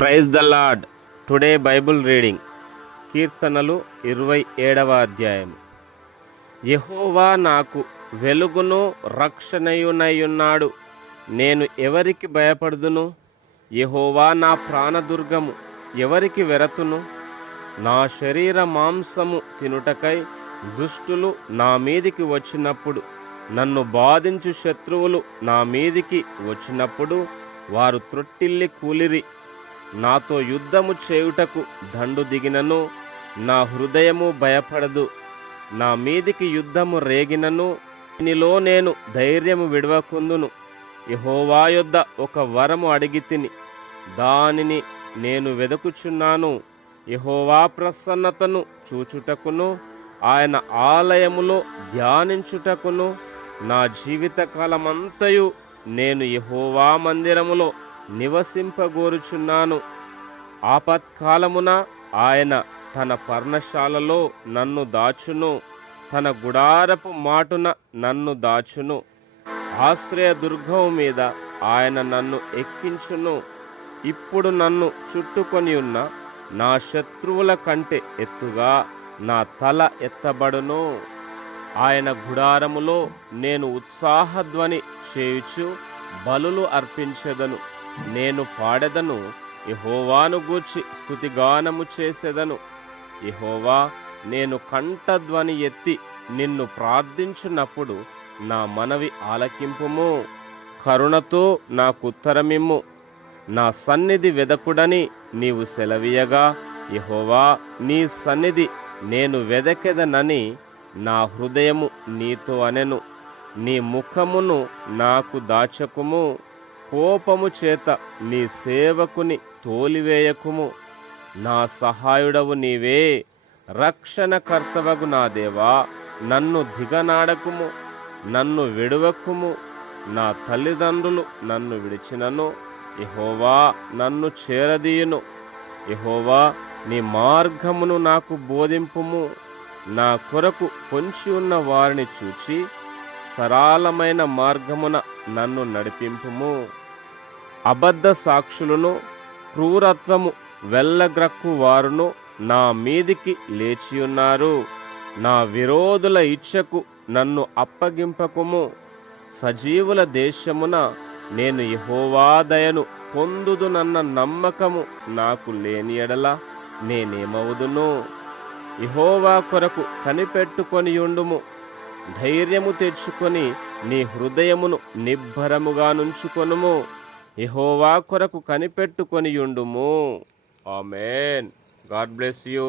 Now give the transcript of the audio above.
Praise the Lord. Today Bible reading కీర్తనలు 27వ అధ్యాయం. యెహోవా నాకు వెలుగును రక్షణయునయున్నాడు, నేను ఎవరికి భయపడుదును? యెహోవా నా ప్రాణదుర్గము, ఎవరికి వెరతును? నా శరీర మాంసము తినుటకై దుష్టులు నా మీదికి వచ్చినప్పుడు, నన్ను బాధించు శత్రువులు నా మీదికి వచ్చినప్పుడు వారు త్రొట్టిల్లి కూలిరి. నాతో యుద్ధము చేయుటకు దండు దిగినను నా హృదయము భయపడదు. నా మీదికి యుద్ధము రేగినను దీనిలో నేను ధైర్యము విడవకుందును. యెహోవా యొద్ద ఒక వరము అడిగితిని, దానిని నేను వెదకుచున్నాను. యెహోవా ప్రసన్నతను చూచుటకును ఆయన ఆలయములో ధ్యానించుటకును నా జీవితకాలమంతయు నేను యెహోవా మందిరములో నివసింపగోరుచున్నాను. ఆపత్కాలమున ఆయన తన పర్ణశాలలో నన్ను దాచును, తన గుడారపు మాటున నన్ను దాచును. ఆశ్రయదుర్గము మీద ఆయన నన్ను ఎక్కించును. ఇప్పుడు నన్ను చుట్టుకొని ఉన్న నా శత్రువుల కంటే ఎత్తుగా నా తల ఎత్తబడును. ఆయన గుడారములో నేను ఉత్సాహధ్వని చేయుచు బలులు అర్పించెదను. నేను పాడెదను, యెహోవాను గూర్చి స్తుతిగానము చేసెదను. యెహోవా, నేను కంఠధ్వని ఎత్తి నిన్ను ప్రార్థించున్నప్పుడు నా మనవి ఆలకింపుము. కరుణతో నాకుత్తరమిమ్ము. నా సన్నిధి వెదకుడని నీవు సెలవీయగా, యెహోవా, నీ సన్నిధి నేను వెదకెదనని నా హృదయము నీతో అనెను. నీ ముఖమును నాకు దాచకుము. కోపము చేత నీ సేవకుని తోలివేయకుము. నా సహాయుడవు నీవే, రక్షణకర్తవగు నా దేవా, నన్ను దిగనాడకుము, నన్ను విడువకుము. నా తల్లిదండ్రులు నన్ను విడిచినను యెహోవా నన్ను చేరదీయును. యెహోవా, నీ మార్గమును నాకు బోధింపుము. నా కొరకు పొంచి ఉన్న వారిని చూచి సరళమైన మార్గమున నన్ను నడిపింపుము. అబద్ధ సాక్షులను క్రూరత్వము వెళ్ళగ్రక్కు వారును నా మీదికి లేచియున్నారు. నా విరోధుల ఇచ్చకు నన్ను అప్పగింపకుము. సజీవుల దేశమున నేను యెహోవా దయను పొందుదునన్న నమ్మకము నాకు లేని ఎడల నేనేమవుదును? యెహోవా కొరకు కనిపెట్టుకొనియుండుము. ధైర్యము తెచ్చుకొని నీ హృదయమును నిబ్బరముగా నుంచుకొనుము. యెహోవా కొరకు కనిపెట్టుకొనియుండుము. ఆమేన్. God bless you.